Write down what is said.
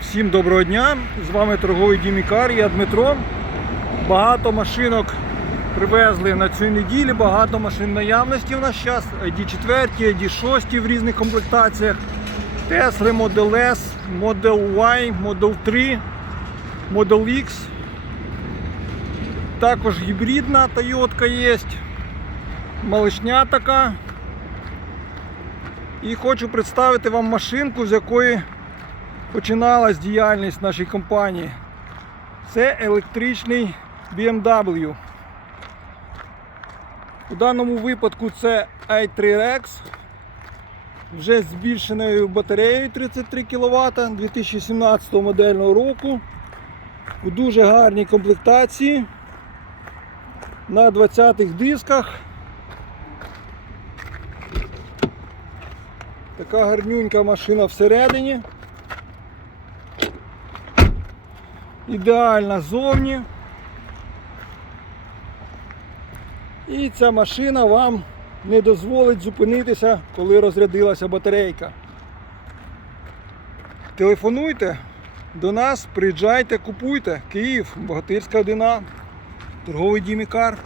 Всім доброго дня! З вами торговий Дімікар, я Дмитро. Багато машинок привезли на цю неділю, багато машин наявності в нас зараз. ID4, ID6 в різних комплектаціях. Tesla Model S, Model Y, Model 3, Model X. Також гібридна Toyota є. Малишня така. І хочу представити вам машинку, з якої починалась діяльність нашої компанії. Це електричний BMW. У даному випадку це i3 Rex вже з збільшеною батареєю 33 кВт 2017 модельного року. У дуже гарній комплектації на 20-х дисках. Така гарнюнька машина всередині. Ідеальна зовні. І ця машина вам не дозволить зупинитися, коли розрядилася батарейка. Телефонуйте до нас, приїжджайте, купуйте. Київ, Богатирська 1, торговий Дімікар.